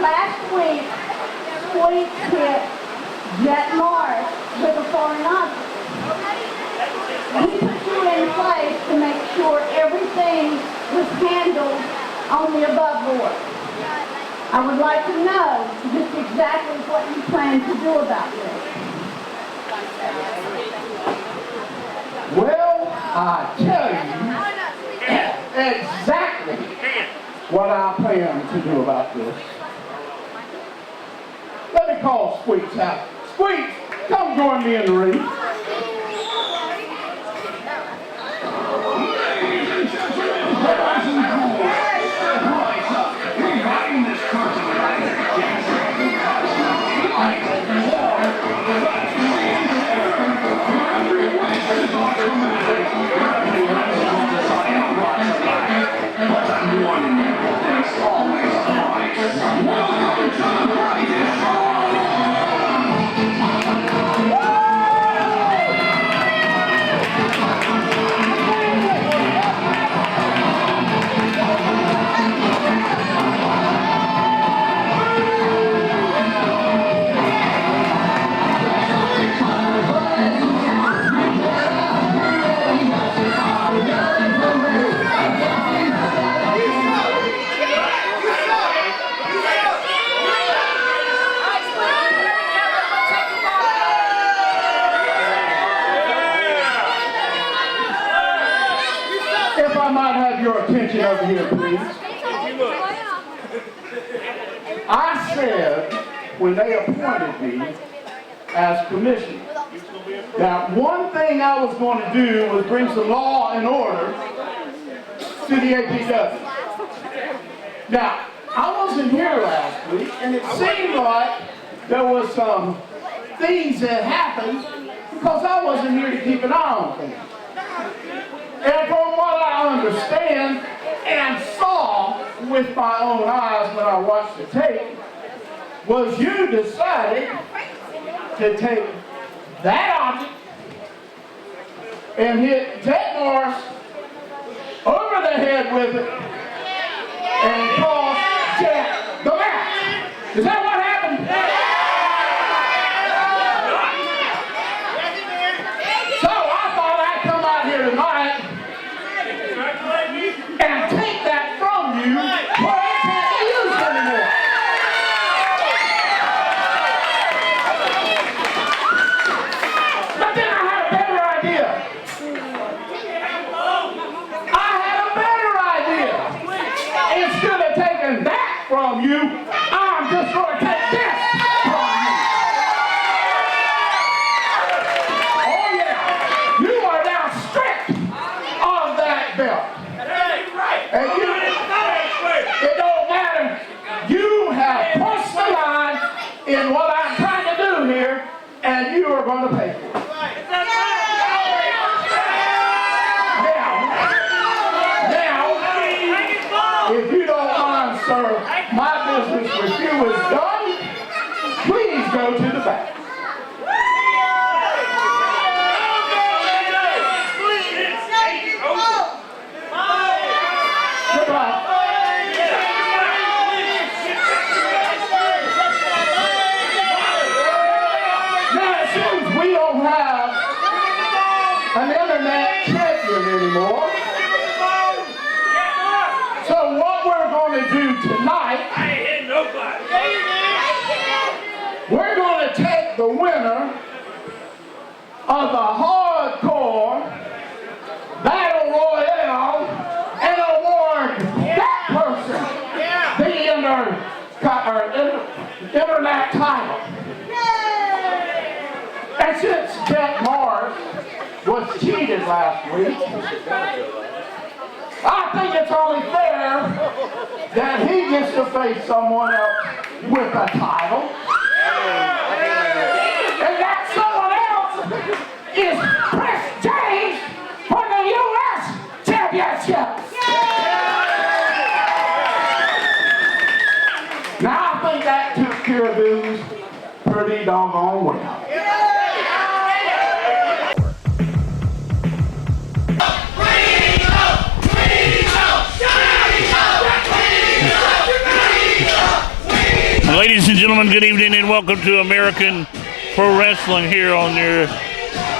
Last week, Sweet hit Jett with a foreign object. We put you in place to make sure everything was handled on the above board. I would like to know just exactly what you plan to do about this. Well, I tell you exactly what I plan to do about this. Let me call Squeaks out. Squeaks, come join me in the ring. Over here, please. I said when they appointed me as commissioner that one thing I was going to do was bring some law and order to the APW. Now, I wasn't here last week, and it seemed like there was some things that happened because I wasn't here to keep an eye on things. And from what I understand and saw with my own eyes when I watched the tape, was you decided to take that object and hit Jett over the head with it and cost Jett the match. Is that what happened? So I thought I'd come out here tonight and take that from you where it can't be used anymore. But then I had a better idea. Instead of taking that from you, I'm just going to take this from you. Oh yeah, you are now stripped of that belt. And you, it don't matter. You have crossed the line in what I'm trying to do here, and you are going to pay for it. If you don't mind, sir, my business with you is done. Please go to the back. Goodbye. Now, it seems we don't have an internet champion anymore. So what we're going to do tonight, we're going to take the winner of the hardcore battle royale and award that person the internet title. And since Jett was cheated last week, I think it's only fair that he gets to face someone else with a title. And that someone else is Chris James for the US Championship. Now I think that took care of business pretty doggone well. Ladies and gentlemen, good evening and welcome to American Pro Wrestling here on your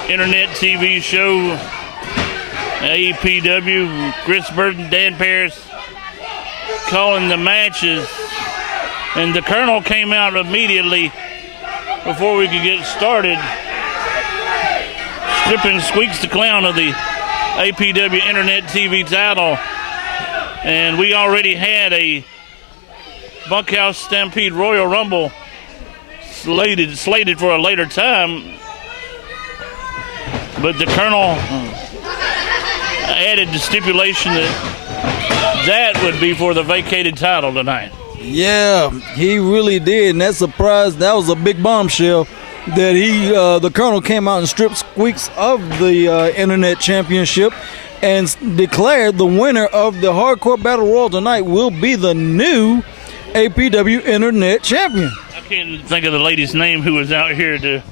internet TV show, APW. Chris Burton, Dan Paris calling the matches. And the Colonel came out immediately before we could get started, stripping Squeaks the Clown of the APW Internet TV title. And we already had a Bunkhouse Stampede Royal Rumble slated for a later time, but the Colonel added the stipulation that would be for the vacated title tonight. Yeah, he really did, and that was a big bombshell that the Colonel came out and stripped Squeaks of the Internet Championship and declared the winner of the Hardcore Battle Royal tonight will be the new APW Internet Champion. I can't think of the lady's name who was out here to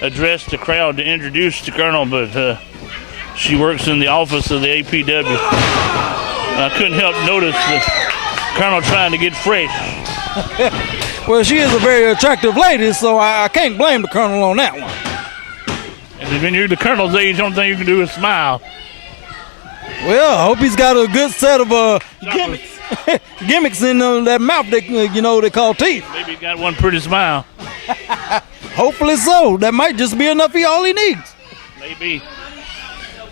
address the crowd to introduce the Colonel, but she works in the office of the APW. I couldn't help notice the Colonel trying to get fresh. Well, she is a very attractive lady, so I can't blame the Colonel on that one. And when you're the Colonel's age, the only thing you can do is smile. Well, I hope he's got a good set of gimmicks in that mouth that they call teeth. Maybe he got one pretty smile. Hopefully so. That might just be enough for all he needs. Maybe.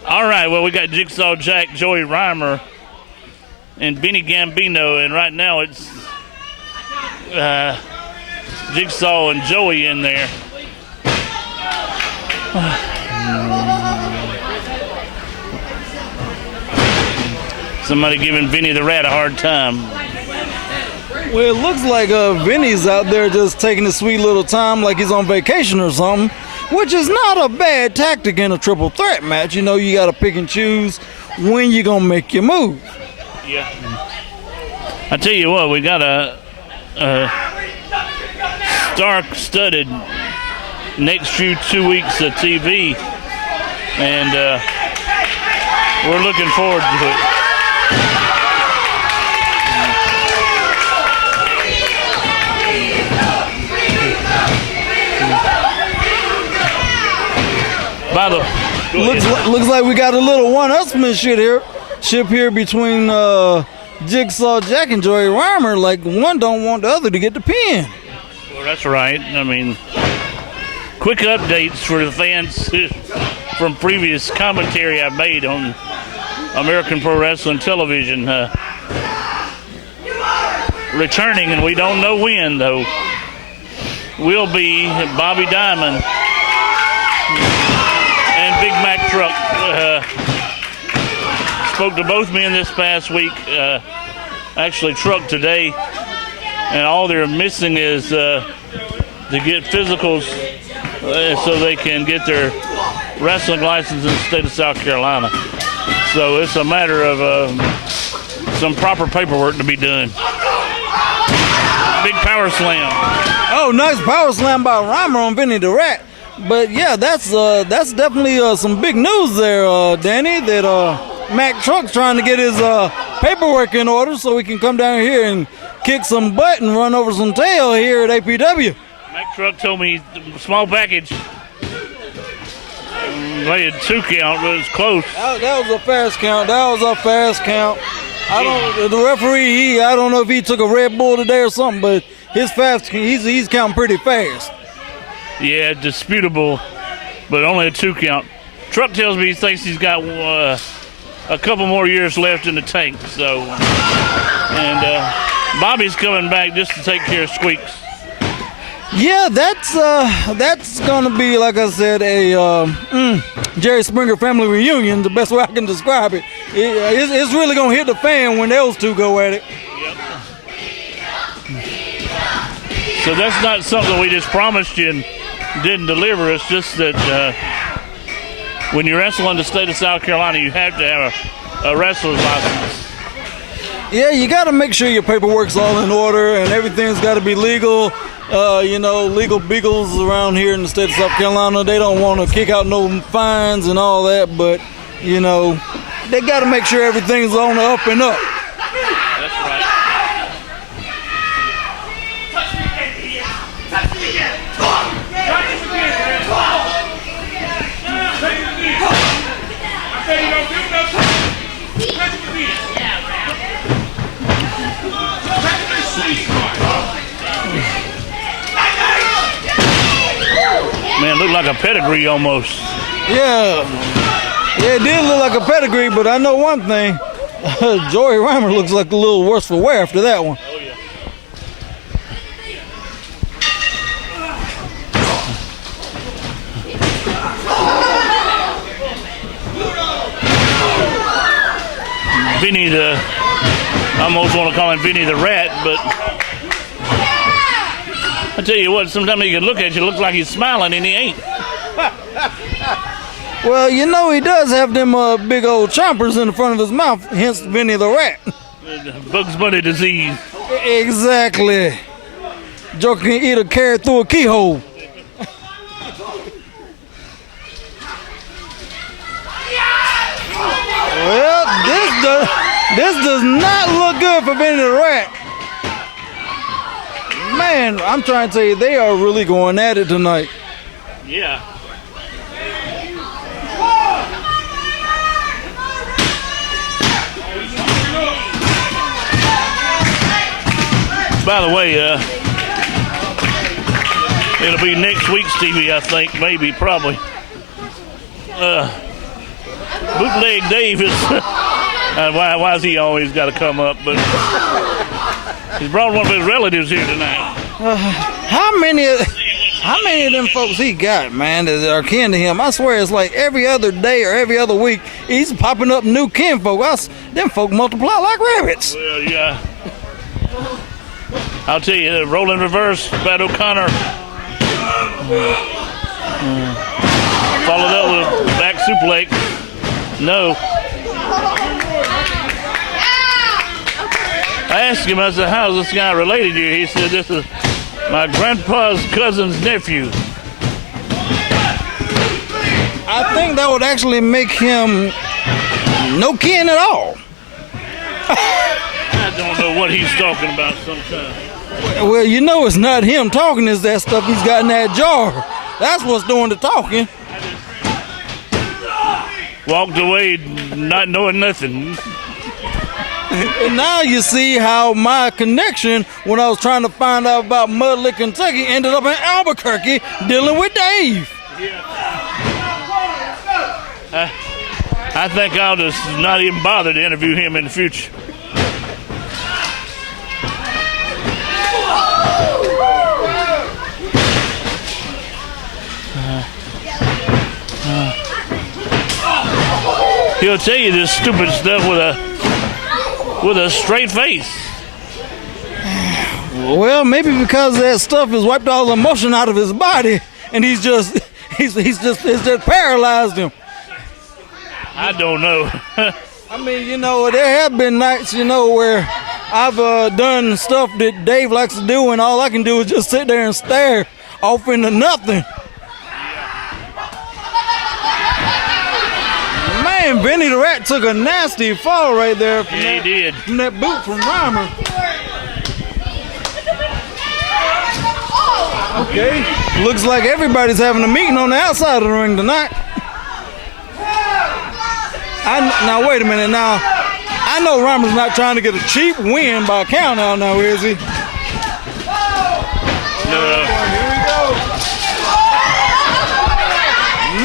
All right, well, we got Jigsaw, Jack, Joey Reimer, and Vinnie Gambino, and right now it's Jigsaw and Joey in there. Somebody giving Vinnie the Rat a hard time. Well, it looks like Vinnie's out there just taking his sweet little time like he's on vacation or something, which is not a bad tactic in a triple threat match. You got to pick and choose when you're going to make your move. Yeah. I tell you what, we got a star-studded next few 2 weeks of TV, and we're looking forward to it. Looks like we got a little one-upsmanship here between Jigsaw, Jack, and Joey Reimer. Like one don't want the other to get the pin. Well, that's right. I mean, quick updates for the fans from previous commentary I made on American Pro Wrestling Television. Returning, and we don't know when, though, will be Bobby Diamond and Big Mac Truck. Spoke to both men this past week, actually Truck today, and all they're missing is to get physicals so they can get their wrestling license in the state of South Carolina. So it's a matter of some proper paperwork to be done. Big power slam. Oh, nice power slam by Reimer on Vinnie the Rat. But yeah, that's definitely some big news there, Danny, that Mac Truck's trying to get his paperwork in order so we can come down here and kick some butt and run over some tail here at APW. Mac Truck told me small package. They had 2 count, but it's close. That was a fast count. The referee, I don't know if he took a Red Bull today or something, but he's counting pretty fast. Yeah, disputable, but only a 2 count. Truck tells me he thinks he's got a couple more years left in the tank. So, and Bobby's coming back just to take care of Squeaks. Yeah, that's gonna be, like I said, a Jerry Springer family reunion. The best way I can describe it. It's really gonna hit the fan when those two go at it. Yep. So that's not something we just promised you and didn't deliver. It's just that when you wrestle in the state of South Carolina, you have to have a wrestler's license. Yeah, you got to make sure your paperwork's all in order and everything's got to be legal. Legal beagles around here in the state of South Carolina, they don't want to kick out no fines and all that, but, they got to make sure everything's on the up and up. That's right. Man, looked like a pedigree almost. Yeah, it did look like a pedigree, but I know one thing. Joey Reimer looks like a little worse for wear after that one. Oh, yeah. Vinnie I almost want to call him Vinnie the Rat, but I tell you what, sometimes he can look at you, looks like he's smiling, and he ain't. Well, you know he does have them big old chompers in the front of his mouth, hence Vinnie the Rat. Bugs Bunny disease. Exactly. Joker can eat a carrot through a keyhole. Well, this does not look good for Vinnie the Rat. Man, I'm trying to tell you, they are really going at it tonight. Yeah. By the way, it'll be next week's TV, I think, maybe, probably. Bootleg Dave is. Why's he always got to come up? But he's brought one of his relatives here tonight. How many of them folks he got, man, that are kin to him? I swear it's like every other day or every other week he's popping up new kin folk. Them folk multiply like rabbits. Well, yeah. I'll tell you, rolling reverse, Pat O'Connor. Followed up with back suplex. No. I asked him, I said, how's this guy related to you? He said, this is my grandpa's cousin's nephew. I think that would actually make him no kin at all. I don't know what he's talking about sometimes. Well, you know it's not him talking, it's that stuff he's got in that jar. That's what's doing the talking. Walked away not knowing nothing. And now you see how my connection, when I was trying to find out about Mud Lick, Kentucky, ended up in Albuquerque dealing with Dave. I think I'll just not even bother to interview him in the future. He'll tell you this stupid stuff with a straight face. Well, maybe because that stuff has wiped all the emotion out of his body, and it's just paralyzed him. I don't know. I mean, you know, there have been nights, you know, where I've done stuff that Dave likes to do, and all I can do is just sit there and stare off into nothing. Man, Vinnie the Rat took a nasty fall right there from, Yeah, he did. From that boot from Reimer. Okay, looks like everybody's having a meeting on the outside of the ring tonight. Now, wait a minute. Now, I know Reimer's not trying to get a cheap win by count out now, is he? No. Here we go.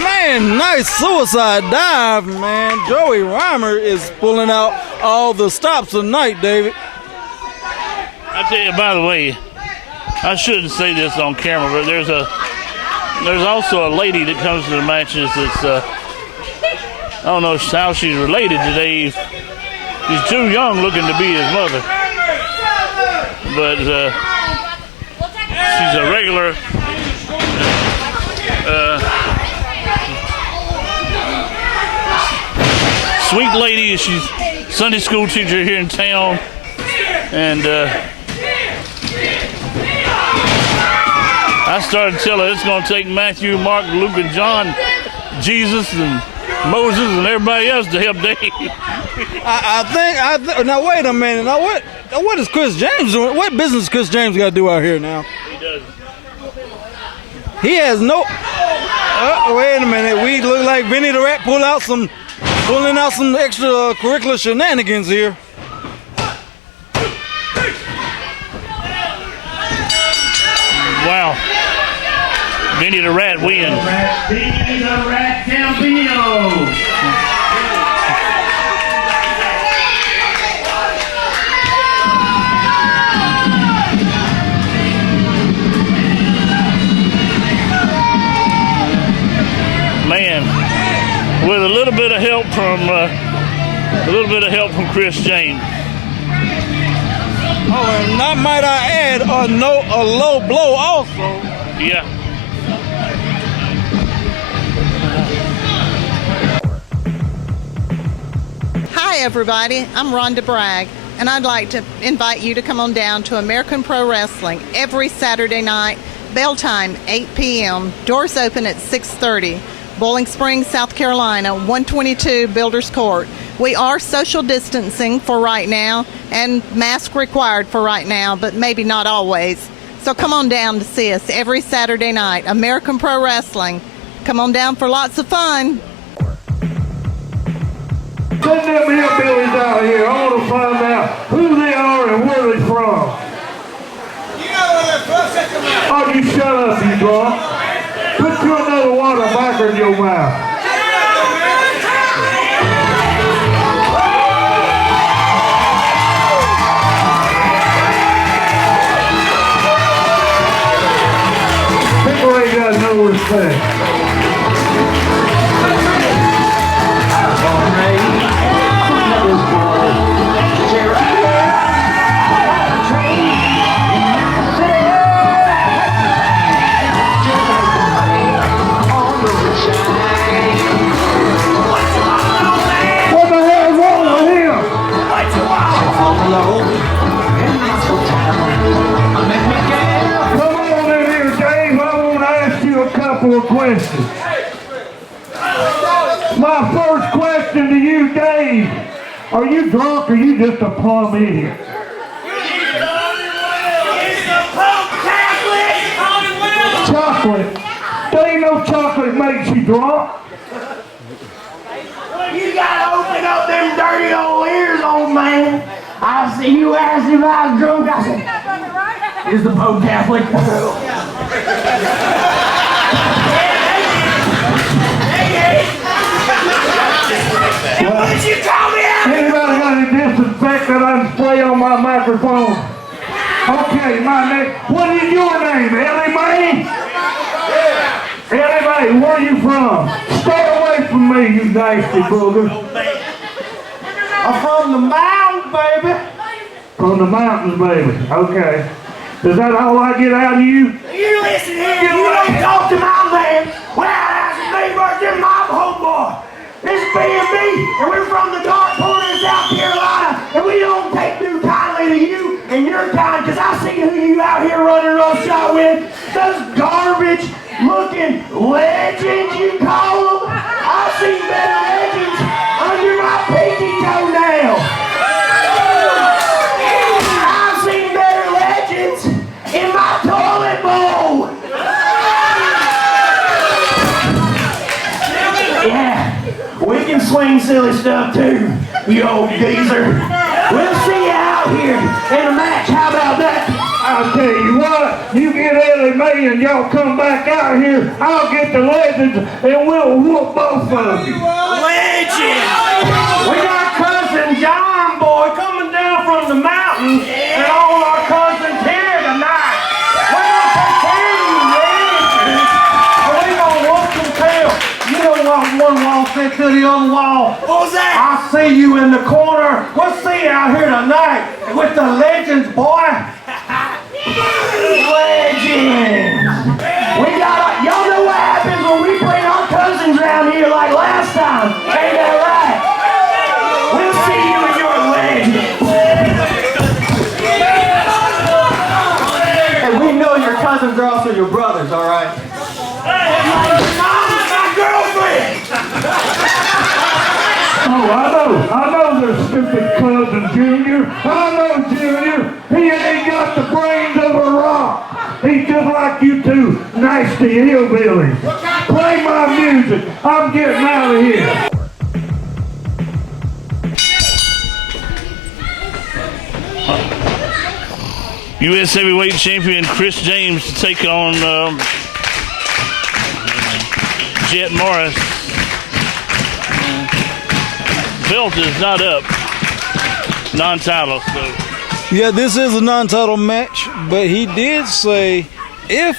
Man, nice suicide dive, man. Joey Reimer is pulling out all the stops tonight, David. I tell you, by the way, I shouldn't say this on camera, but there's also a lady that comes to the matches that's I don't know how she's related to Dave. She's too young looking to be his mother, but she's a regular. Sweet lady. She's Sunday school teacher here in town, and I started telling her it's going to take Matthew, Mark, Luke, and John, Jesus, and Moses, and everybody else to help Dave. I think. Now wait a minute. Now what is Chris James doing? What business Chris James got to do out here now? He doesn't. He has no. Wait a minute. We look like Vinnie the Rat pulling out some extracurricular shenanigans here. Wow. Vinnie the Rat wins. Vinnie the Rat Gambino. Man, with a little bit of help from Chris James. Oh, and not might I add, a low blow also. Yeah. Hi everybody, I'm Rhonda Bragg, and I'd like to invite you to come on down to American Pro Wrestling every Saturday night, bell time 8 p.m., doors open at 6:30, Bowling Springs, South Carolina, 122 Builders Court. We are social distancing for right now and mask required for right now, but maybe not always. So come on down to see us every Saturday night, American Pro Wrestling. Come on down for lots of fun. Send them hillbillies out here. I want to find out who they are and where they're from. Oh, you shut up, you drunk. Put you another water backer in your mouth. People ain't got no respect. Questions. My first question to you, Dave. Are you drunk or you just a plum idiot? Chocolate. There ain't no chocolate makes you drunk. Well, you gotta open up them dirty old ears, old man. I see you asked if I was drunk. I said, is the Pope Catholic? What did you call me out? Anybody got any disinfectant I can spray on my microphone? Okay, my name. What is your name? Ellie Mae? Ellie Mae, where are you from? Stay away from me, you nasty booger. I'm from the mountains, baby. From the mountains, baby. Okay. Is that all I get out of you? You listen here. You don't talk to my man. Well, that's me versus my homeboy. This is B&B, and we're from the dark corner of South Carolina, and we don't take too kindly to you and your kind, because I see who you out here running roughshod with. Those garbage-looking legends, you call them. I've seen better legends under my pinky toenail. I've seen better legends in my toilet bowl. Yeah. We can swing silly stuff too, you old geezer. We'll see you out here in a match. How about that? I'll tell you what, you get Ellie Mae and y'all come back out here, I'll get the legends and we'll whoop both of you. Legend! We got cousin John boy coming down from the mountains, and all our cousins here tonight. We're gonna take care of you, legends. And we're gonna whoop some tail. You know what one wall said to the other wall? What was that? I see you in the corner. We'll see you out here tonight with the legends, boy. Legends. Y'all know what happens when we bring our cousins around here like last time. Ain't that right? We'll see you and your legends. And we know your cousins are also your brothers, all right? Oh, I know their stupid cousin Junior. I know Junior. He ain't got the brains of a rock. He's just like you two nasty hillbillies. Play my music. I'm getting out of here. U.S. Heavyweight Champion Chris James to take on Jett Morris. Belt is not up. Non-title, so. Yeah, this is a non-title match, but he did say if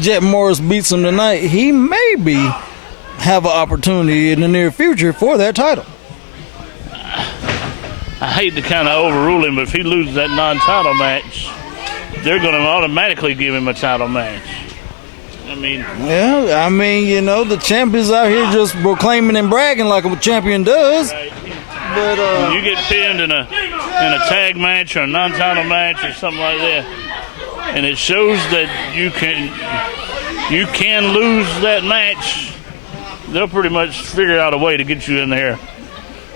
Jett Morris beats him tonight, he maybe have an opportunity in the near future for that title. I hate to kind of overrule him, but if he loses that non-title match, they're going to automatically give him a title match. I mean, you know, the champions out here just proclaiming and bragging like a champion does. right. But When you get pinned in a tag match or a non-title match or something like that, and it shows that you can lose that match, they'll pretty much figure out a way to get you in there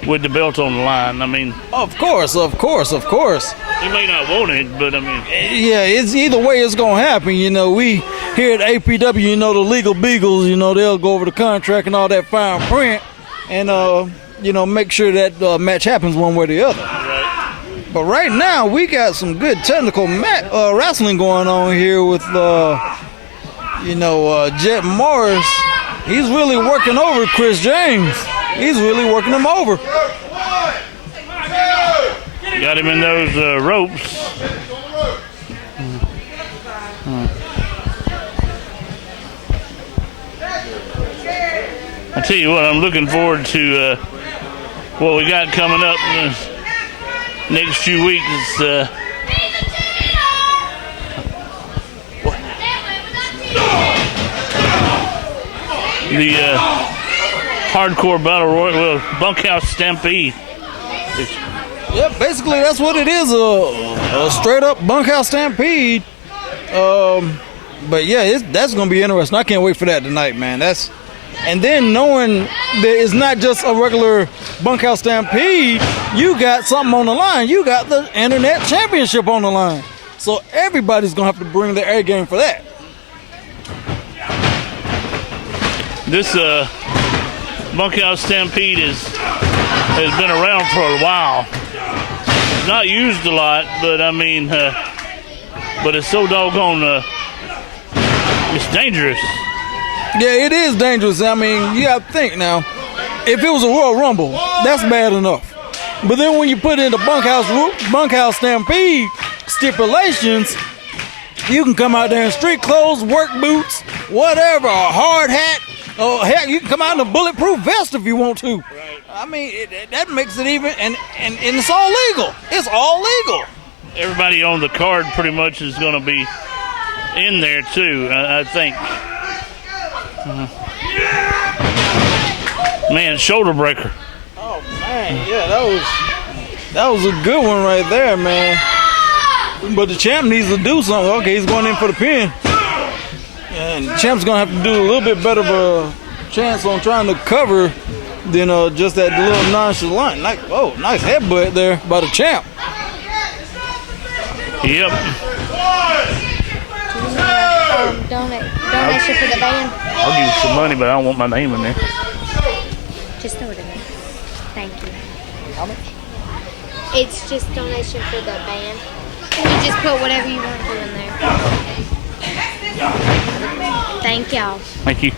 with the belt on the line. I mean, of course. You may not want it, but I mean, Yeah, it's either way it's going to happen. You know, we here at APW, you know, the legal beagles, you know, they'll go over the contract and all that fine print and, you know, make sure that match happens one way or the other. right. But right now, we got some good technical wrestling going on here with, Jett Morris. He's really working over Chris James. He's really working him over. Got him in those ropes. I tell you what, I'm looking forward to what we got coming up in the next few weeks. The hardcore battle royal, bunkhouse stampede. Yeah, basically that's what it is, a straight up bunkhouse stampede. But yeah, that's gonna be interesting. I can't wait for that tonight, man. And then knowing that it's not just a regular bunkhouse stampede, you got something on the line. You got the internet championship on the line. So everybody's gonna have to bring their A game for that. This bunkhouse stampede has been around for a while. It's not used a lot, but I mean, but it's so doggone, it's dangerous. Yeah, it is dangerous. I mean, you have to think now. If it was a Royal Rumble, that's bad enough. But then when you put in the bunkhouse stampede stipulations, you can come out there in street clothes, work boots, whatever, a hard hat. Oh, heck, you can come out in a bulletproof vest if you want to. Right. I mean, that makes it even, and it's all legal. It's all legal. Everybody on the card pretty much is going to be in there too, I think. Man, shoulder breaker. Oh man, yeah, that was a good one right there, man. But the champ needs to do something. Okay, he's going in for the pin. And the champ's gonna have to do a little bit better of a chance on trying to cover than just that little nonchalant. Nice headbutt there by the champ. Yep. Donation for the band. I'll give you some money, but I don't want my name in there. Just throw it in there. Thank you. How much? It's just donation for the band. You just put whatever you want to in there. Thank y'all. Thank you.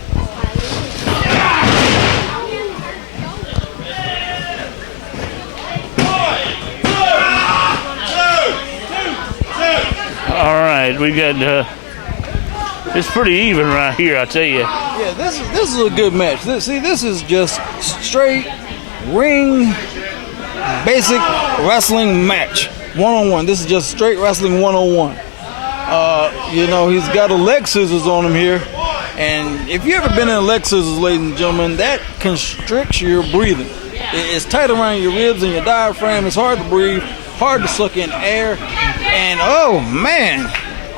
All right, we got. It's pretty even right here, I tell you. Yeah, this is a good match. This is just straight ring, basic wrestling match, 1-on-1. This is just straight wrestling 1-on-1. He's got a leg scissors on him here, and if you ever been in a leg scissors, ladies and gentlemen, that constricts your breathing. It's tight around your ribs and your diaphragm. It's hard to breathe, hard to suck in air, and oh man,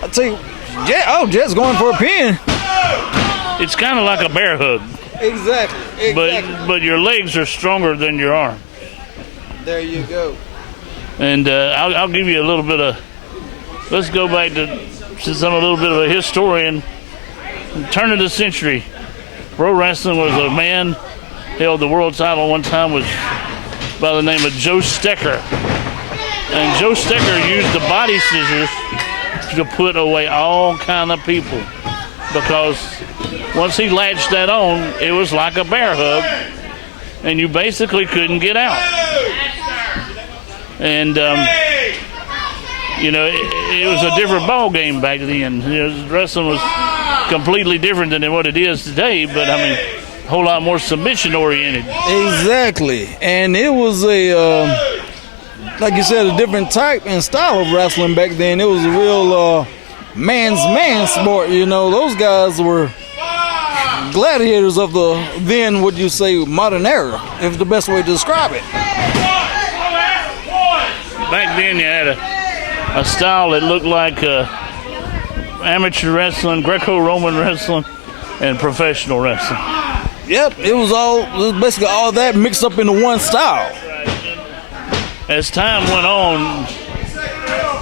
I tell you. Jett's going for a pin. It's kind of like a bear hug. Exactly. But your legs are stronger than your arms. There you go. And I'll give you a little bit of. Let's go back to, since I'm a little bit of a historian. Turn of the century, pro wrestling was a man held the world title one time was by the name of Joe Stecker, and Joe Stecker used the body scissors to put away all kind of people because once he latched that on, it was like a bear hug, and you basically couldn't get out. And you know, it was a different ball game back then. You know, wrestling was completely different than what it is today, but I mean, a whole lot more submission oriented. Exactly, and it was a like you said, a different type and style of wrestling back then. It was a real man's man sport. You know, those guys were gladiators of the then, would you say, modern era, if the best way to describe it. Back then, you had a style that looked like amateur wrestling, Greco-Roman wrestling, and professional wrestling. Yep, it was basically all that mixed up into one style. As time went on,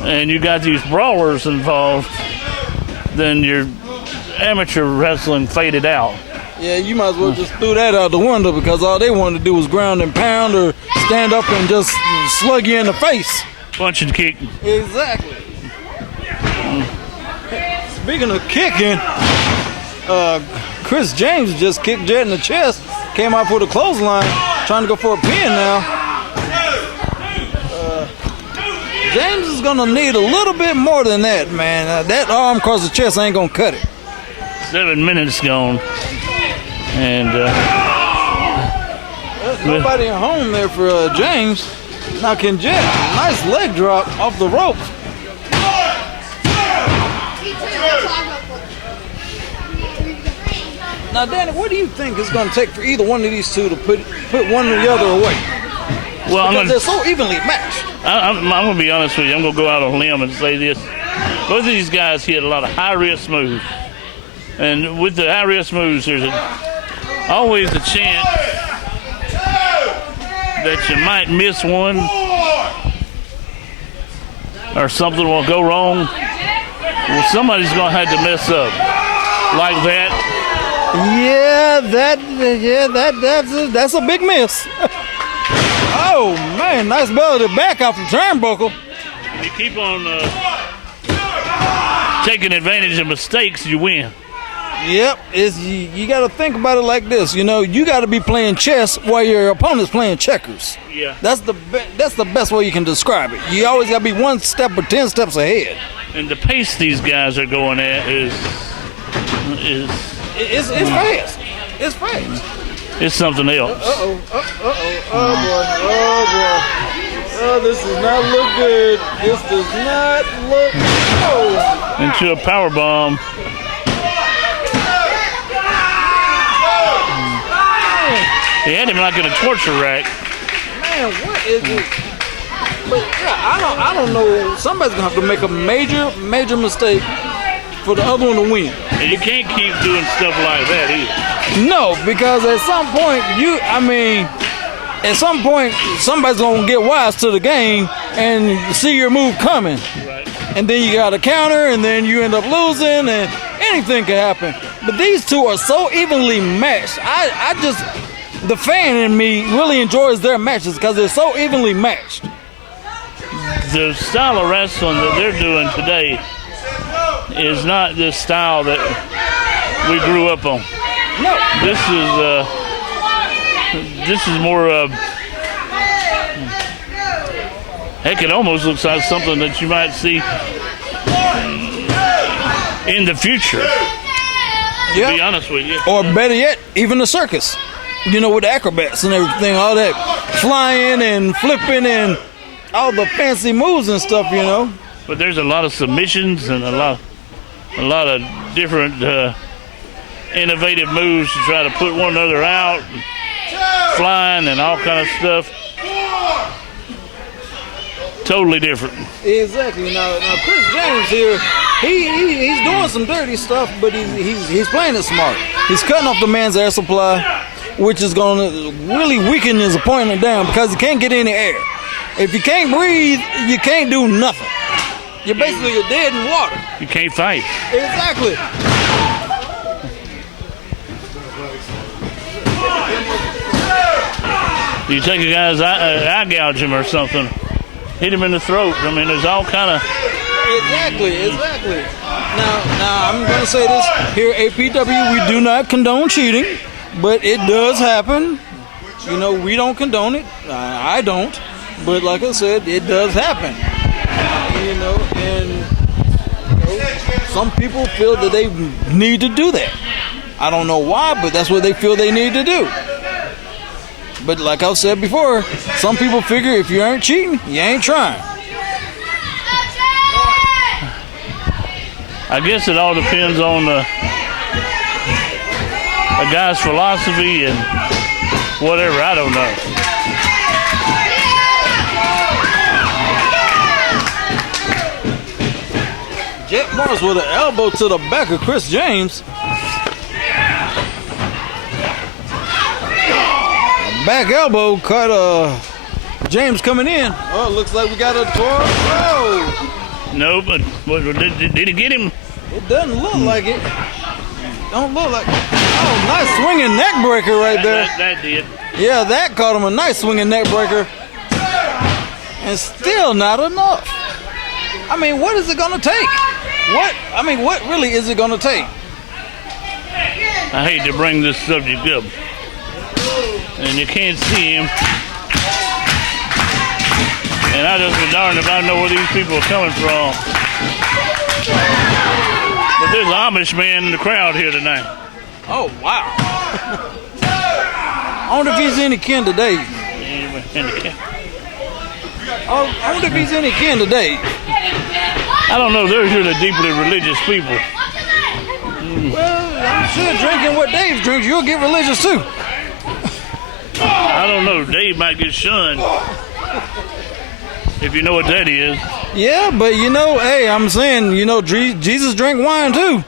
and you got these brawlers involved, then your amateur wrestling faded out. Yeah, you might as well just threw that out the window, because all they wanted to do was ground and pound or stand up and just slug you in the face. Punch and kick. Exactly. Speaking of kicking, Chris James just kicked Jett in the chest, came out for the clothesline, trying to go for a pin now. James is going to need a little bit more than that, man. That arm across the chest ain't going to cut it. 7 minutes gone. And there's nobody at home there for James. Now can Jett, nice leg drop off the rope. Now, Danny, what do you think it's going to take for either one of these two to put one or the other away? Well, because they're so evenly matched. I'm going to be honest with you. I'm going to go out on a limb and say this. Both of these guys hit a lot of high-risk moves. And with the high-risk moves, there's always a chance that you might miss one or something will go wrong. Well, somebody's going to have to mess up like that. That's a big miss. Oh man, nice belly to back off the turnbuckle. You keep on taking advantage of mistakes, you win. Yep, you got to think about it like this. You know, you got to be playing chess while your opponent's playing checkers. Yeah. That's the best way you can describe it. You always got to be 1 step or 10 steps ahead. And the pace these guys are going at is fast. It's fast. It's something else. Oh boy. Oh, this does not look good. This does not look good. Into a power bomb. He had him like in a torture rack. Man, what is it? But yeah, I don't know. Somebody's gonna have to make a major mistake for the other one to win. And you can't keep doing stuff like that either. No, because at some point, somebody's gonna get wise to the game and see your move coming. Right. And then you got to counter, and then you end up losing, and anything can happen. But these two are so evenly matched. The fan in me really enjoys their matches because they're so evenly matched. The style of wrestling that they're doing today is not the style that we grew up on. No. This is more heck, it almost looks like something that you might see in the future. To be honest with you. Or better yet, even the circus. You know, with the acrobats and everything, all that flying and flipping and all the fancy moves and stuff, you know. But there's a lot of submissions and a lot of different innovative moves to try to put one another out, flying and all kind of stuff. Totally different. Exactly. Now Chris James here, he's doing some dirty stuff, but he's playing it smart. He's cutting off the man's air supply, which is going to really weaken his opponent down because he can't get any air. If you can't breathe, you can't do nothing. You're basically dead in water. You can't fight. Exactly. You take a guy's eye gouge him or something, hit him in the throat. I mean, there's all kind of Exactly. Now I'm gonna say this here, APW. We do not condone cheating, but it does happen. You know, we don't condone it. I don't, but like I said, it does happen. You know, and some people feel that they need to do that. I don't know why, but that's what they feel they need to do. But like I said before, some people figure if you ain't cheating, you ain't trying. I guess it all depends on a guy's philosophy and whatever. I don't know. Jett Morris with an elbow to the back of Chris James. Back elbow caught James coming in. Oh, looks like we got a 12. No, but did he get him? It doesn't look like it. Don't look like. Oh, nice swinging neck breaker right there. That did. Yeah, that caught him a nice swinging neck breaker. And still not enough. I mean, what is it gonna take? What really is it gonna take? I hate to bring this subject up, and you can't see him. And I just be darned if I know where these people are coming from. But there's an Amish man in the crowd here tonight. Oh, wow. I wonder if he's any kin today. I wonder if he's any kin today. I don't know. They're really deeply religious people. Well, I'm sure drinking what Dave drinks, you'll get religious too. I don't know. Dave might get shunned. If you know what that is. Yeah, but you know, hey, I'm saying, you know, Jesus drank wine too.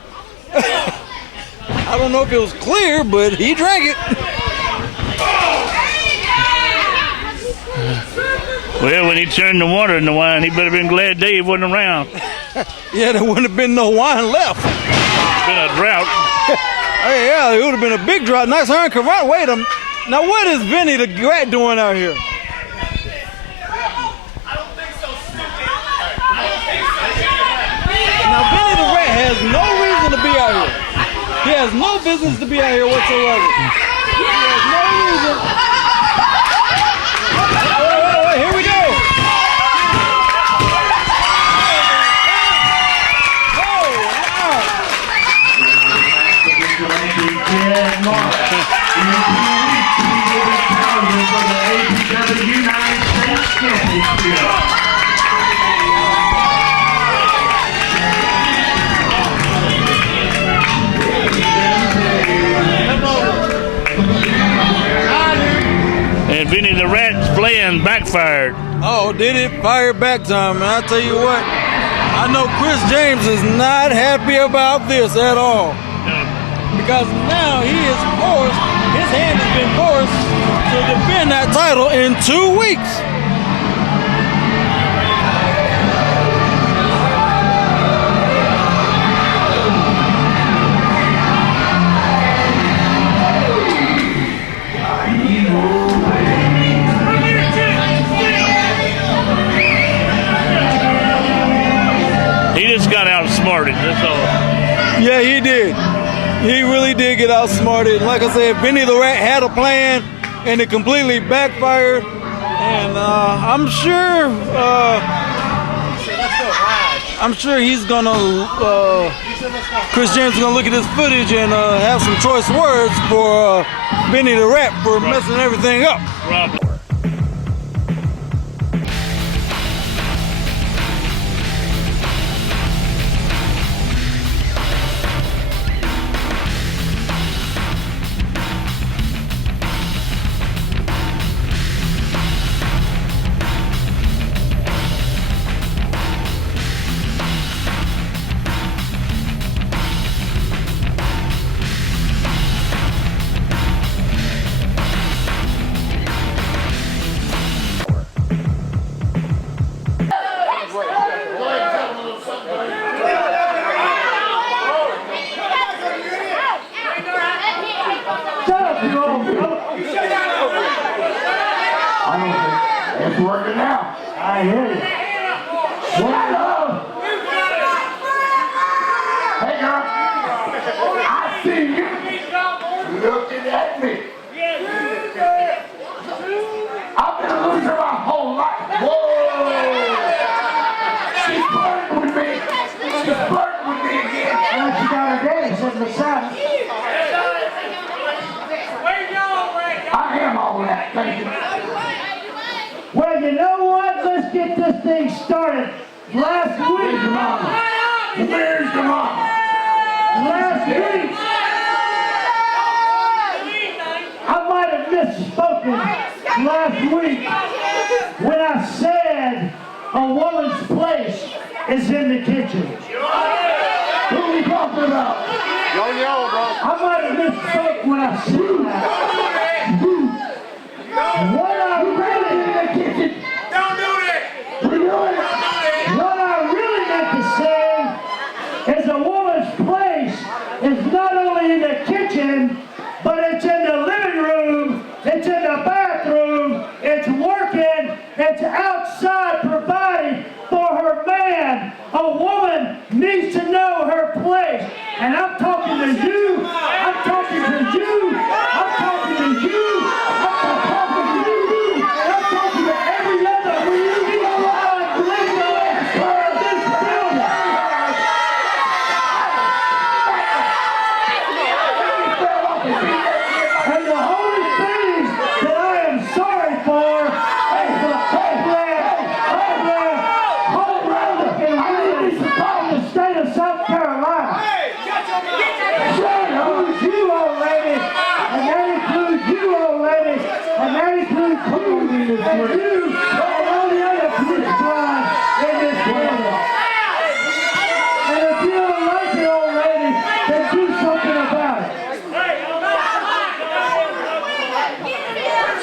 I don't know if it was clear, but he drank it. Well, when he turned the water into wine, he better been glad Dave wasn't around. Yeah, there wouldn't have been no wine left. It's been a drought. Hey, yeah, it would have been a big drought. Nice iron karate. Wait a minute. Now, what is Vinnie the Rat doing out here? Now, Vinnie the Rat has no reason to be out here. He has no business to be out here whatsoever. He has no reason. Wait, here we go. For the APW United States Championship. And Vinnie the Rat's plan backfired. Oh, did it? Fire back time. And I tell you what, I know Chris James is not happy about this at all. Because now he is forced, his hand has been forced to defend that title in 2 weeks. He just got outsmarted, that's all. Yeah, he did. He really did get outsmarted. Like I said, Vinnie the Rat had a plan, and it completely backfired. And I'm sure he's gonna. Chris James is gonna look at this footage and have some choice words for Vinnie the Rat for messing everything up. Robert. It's working out. I hear you. Shut up! thing started last week. Where's the mama? Last week, I might have misspoken last week when I said a woman's place is in the kitchen. Who are we talking about? Yo, bro. I might have misspoke when I said that. What I really in the kitchen. Don't do that! We do it. What I really meant to say is a woman's place is not only in the kitchen, but it's in the living room, it's in the bathroom, it's working, it's outside providing for her man. A woman needs to know her place. And I'm talking to you, I'm talking to you, I'm talking to you, I'm talking to you, and I'm talking to every other alive window of this building. And the only thing that I am sorry for is the whole round and I need to call the state of South Carolina. That includes you, old lady, and that includes you, old lady, and that includes you, and you, and all the other police lines in this building. And if you don't like it, old lady, then do something about it.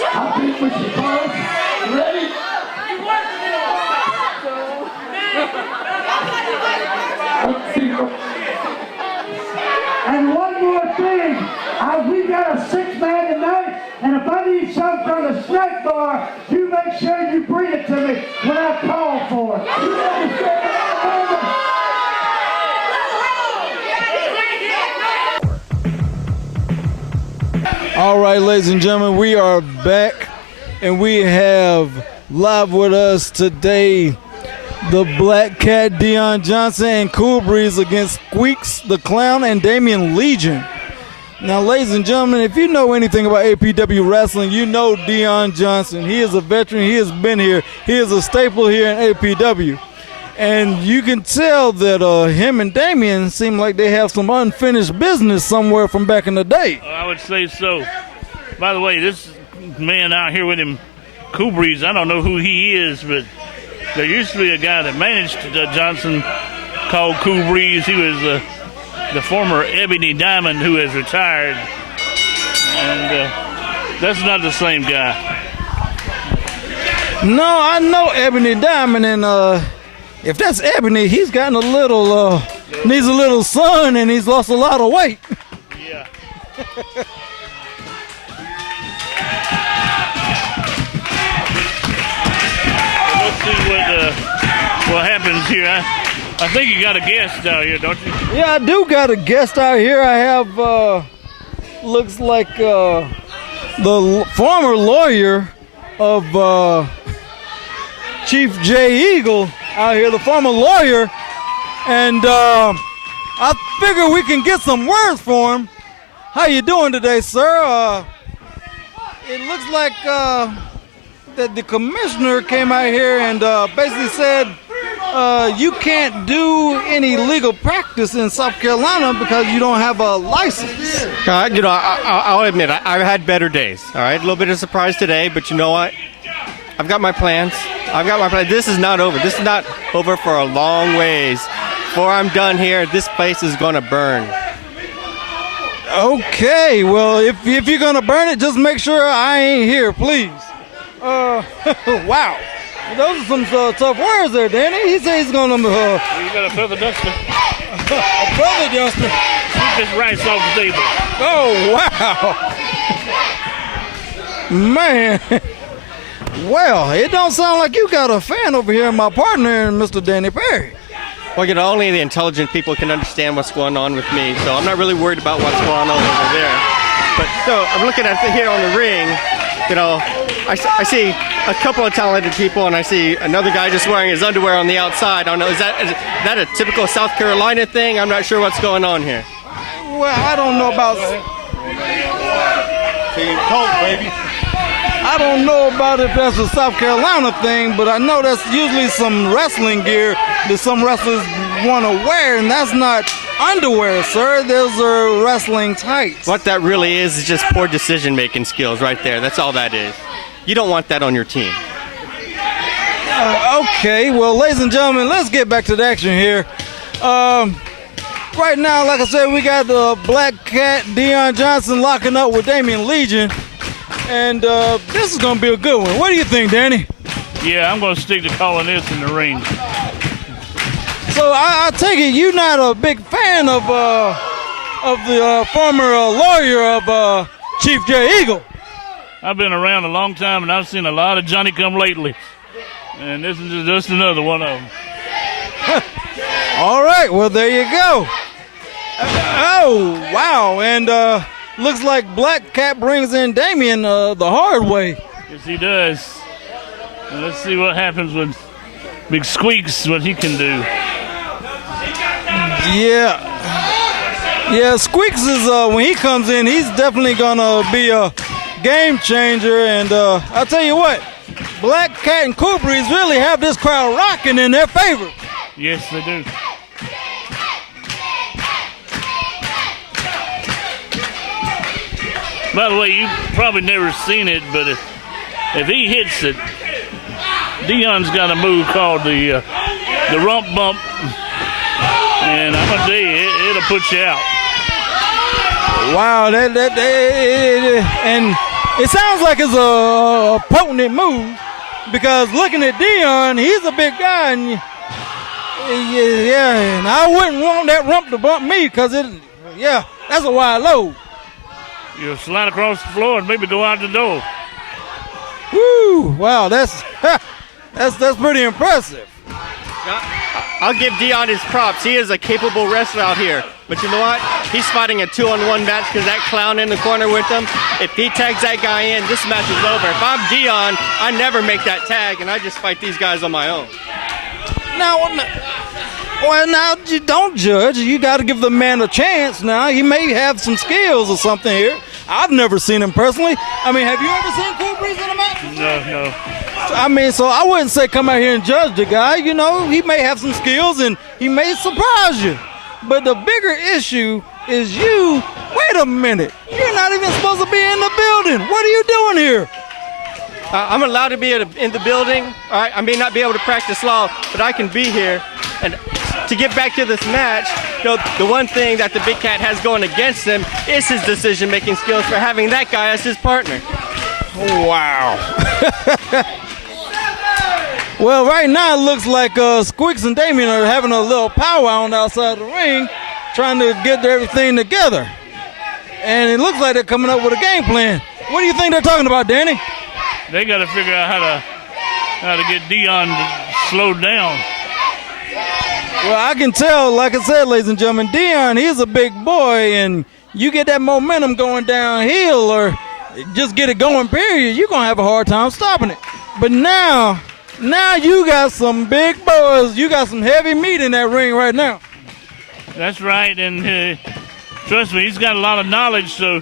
I think we should close. Ready? And one more thing, we got a 6-man tonight, and if I need something from the snack bar, you make sure you bring it to me when I call for it. You understand that? All right, ladies and gentlemen, we are back, and we have live with us today the Black Cat Deon Johnson and Cool Breeze against Squeaks the Clown and Damian Legion. Now, ladies and gentlemen, if you know anything about APW wrestling, you know Deon Johnson. He is a veteran. He has been here. He is a staple here in APW. And you can tell that him and Damian seem like they have some unfinished business somewhere from back in the day. I would say so. By the way, this man out here with him, Cool Breeze, I don't know who he is, but there used to be a guy that managed Johnson called Cool Breeze. He was the former Ebony Diamond who has retired. And that's not the same guy. No, I know Ebony Diamond, and if that's Ebony, he's gotten a little, needs a little sun, and he's lost a lot of weight. Yeah. Let's see what happens here. I think you got a guest out here, don't you? Yeah, I do got a guest out here. I have, looks like the former lawyer of Chief J. Eagle out here, the former lawyer, and I figure we can get some words for him. How you doing today, sir? It looks like that the commissioner came out here and basically said you can't do any legal practice in South Carolina because you don't have a license. I'll admit, I've had better days. All right, a little bit of surprise today, but you know what? I've got my plans. This is not over. This is not over for a long ways. Before I'm done here, this place is going to burn. Okay, well, if you're going to burn it, just make sure I ain't here, please. Wow. Those are some tough words there, Danny. He said he's going to... You got a feather duster? A feather duster? Keep this rice off the table. Oh, wow. Man. Well, it don't sound like you got a fan over here, my partner, Mr. Danny Perry. Well, only the intelligent people can understand what's going on with me, so I'm not really worried about what's going on over there. But no, I'm looking at here on the ring, I see a couple of talented people, and I see another guy just wearing his underwear on the outside. I don't know, is that a typical South Carolina thing? I'm not sure what's going on here. Well, I don't know about... Team Colt, baby. I don't know about if that's a South Carolina thing, but I know that's usually some wrestling gear that some wrestlers want to wear, and that's not underwear, sir. Those are wrestling tights. What that really is just poor decision-making skills right there. That's all that is. You don't want that on your team. Okay, well, ladies and gentlemen, let's get back to the action here. Right now, like I said, we got the Black Cat, Deon Johnson, locking up with Damian Legion. And this is going to be a good one. What do you think, Danny? Yeah, I'm going to stick to calling this in the ring. So I take it you're not a big fan of the former lawyer of Chief Jay Eagle. I've been around a long time, and I've seen a lot of Johnny come lately. And this is just another one of them. All right, well, there you go. Oh, wow. And looks like Black Cat brings in Damian the hard way. Yes, he does. And let's see what happens with Big Squeaks, what he can do. Yeah, Squeaks is, when he comes in, he's definitely going to be a game changer. And I'll tell you what, Black Cat and Cool Breeze really have this crowd rocking in their favor. Yes, they do. By the way, you've probably never seen it, but if he hits it, Deon's got a move called the rump bump, and I'm gonna tell you, it'll put you out. Wow, and it sounds like it's a potent move, because looking at Deon, he's a big guy, and and I wouldn't want that rump to bump me, because that's a wide load. You'll slide across the floor and maybe go out the door. Woo! Wow, that's pretty impressive. I'll give Deon his props. He is a capable wrestler out here. But you know what? He's fighting a 2-on-1 match because that clown in the corner with him, if he tags that guy in, this match is over. If I'm Deon, I never make that tag, and I just fight these guys on my own. Now you don't judge. You got to give the man a chance. Now he may have some skills or something here. I've never seen him personally. I mean, have you ever seen Cool Breeze in a match? No. I mean, so I wouldn't say come out here and judge the guy. You know, he may have some skills and he may surprise you. But the bigger issue is you. Wait a minute. You're not even supposed to be in the building. What are you doing here? I'm allowed to be in the building. All right, I may not be able to practice law, but I can be here. And to get back to this match, the one thing that the Big Cat has going against him is his decision-making skills for having that guy as his partner. Wow. Well, right now it looks like Squeaks and Damian are having a little powwow on the outside of the ring, trying to get everything together. And it looks like they're coming up with a game plan. What do you think they're talking about, Danny? They got to figure out how to get Deon slowed down. Well, I can tell, like I said, ladies and gentlemen, Deon, he's a big boy, and you get that momentum going downhill or just get it going, period, you're going to have a hard time stopping it. But now you got some big boys. You got some heavy meat in that ring right now. That's right, and trust me, he's got a lot of knowledge, so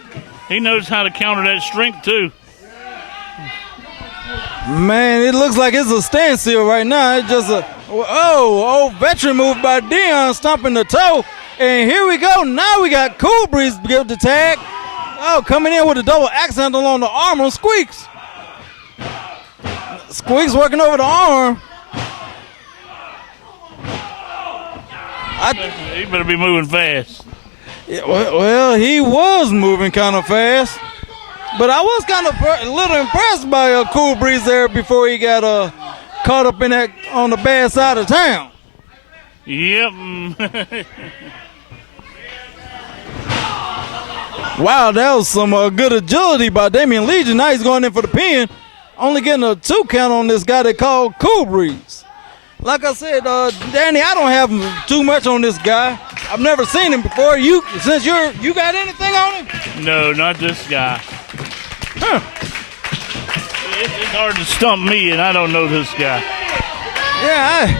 he knows how to counter that strength, too. Man, it looks like it's a standstill right now. It's just veteran move by Deon, stomping the toe. And here we go. Now we got Cool Breeze to give the tag. Oh, coming in with a double axe handle on the arm on Squeaks. Squeaks working over the arm. He better be moving fast. Yeah, well, he was moving kind of fast. But I was kind of a little impressed by Cool Breeze there before he got caught up in that on the bad side of town. Yep. Wow, that was some good agility by Damian Legion. Now he's going in for the pin. Only getting a 2 count on this guy they call Cool Breeze. Like I said, Danny, I don't have too much on this guy. I've never seen him before. You got anything on him? No, not this guy. Huh. It's hard to stump me, and I don't know this guy. Yeah,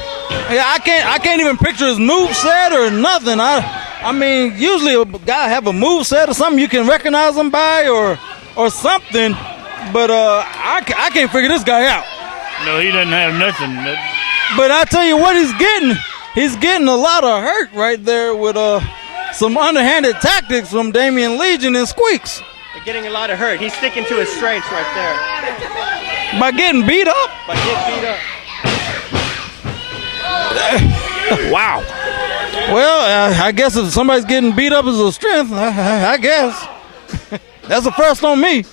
I can't even picture his move set or nothing. I mean, usually a guy have a move set or something you can recognize him by or something. but I can't figure this guy out. No, he doesn't have nothing. But I tell you what he's getting. He's getting a lot of hurt right there with some underhanded tactics from Damian Legion and Squeaks. They're getting a lot of hurt. He's sticking to his strengths right there. By getting beat up? By getting beat up. Wow. Well, I guess if somebody's getting beat up as a strength, I guess. That's a first on me.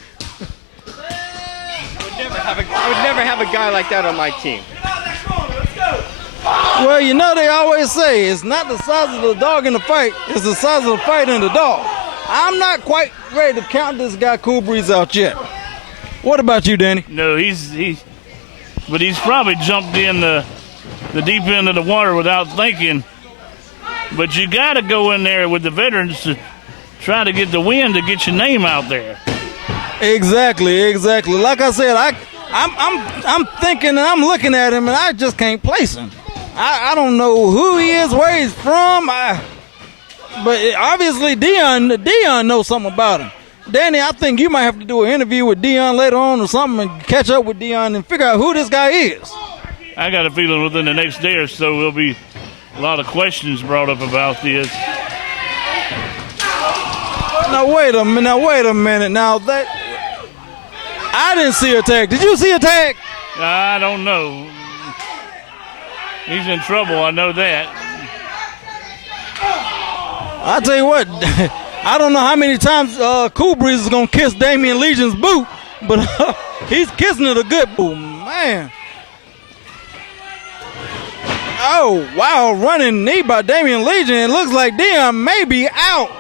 I would never have a guy like that on my team. Well, you know they always say it's not the size of the dog in the fight, it's the size of the fight in the dog. I'm not quite ready to count this guy Cool Breeze out yet. What about you, Danny? No, he's probably jumped in the deep end of the water without thinking. But you got to go in there with the veterans to try to get the win to get your name out there. Exactly. Like I said, I'm thinking and I'm looking at him and I just can't place him. I don't know who he is, where he's from, but obviously Deon knows something about him. Danny, I think you might have to do an interview with Deon later on or something and catch up with Deon and figure out who this guy is. I got a feeling within the next day or so there'll be a lot of questions brought up about this. Now wait a minute. Now that I didn't see a tag. Did you see a tag? I don't know. He's in trouble, I know that. I tell you what, I don't know how many times Cool Breeze is gonna kiss Damian Legion's boot, but he's kissing it a good boot, man. Oh wow, running knee by Damian Legion. It looks like Deon may be out.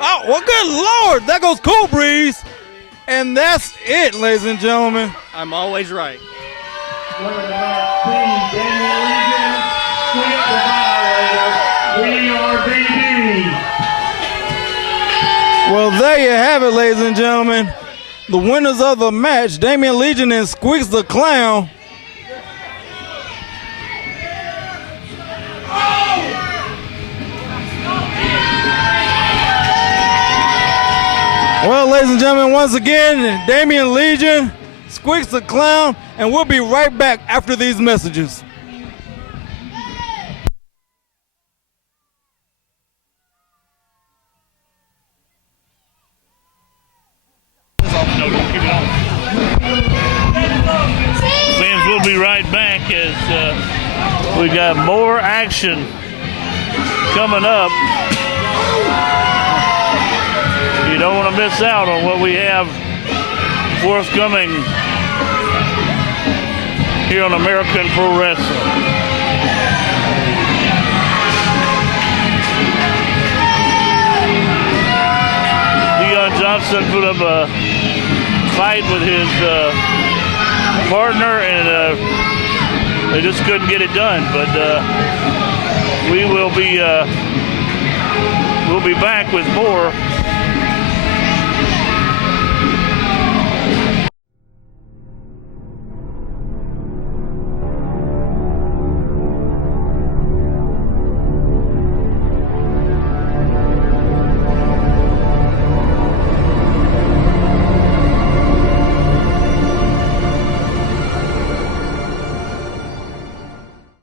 Oh well, good Lord, there goes Cool Breeze, and that's it, ladies and gentlemen. I'm always right. Well, there you have it, ladies and gentlemen. The winners of the match, Damian Legion and Squeaks the Clown. Well, ladies and gentlemen, once again, Damian Legion, Squeaks the Clown, and we'll be right back after these messages. Fans, we'll be right back as we got more action coming up. You don't want to miss out on what we have forthcoming here on American Pro Wrestling. Deon Johnson put up a fight with his partner, and they just couldn't get it done. But we'll be back with more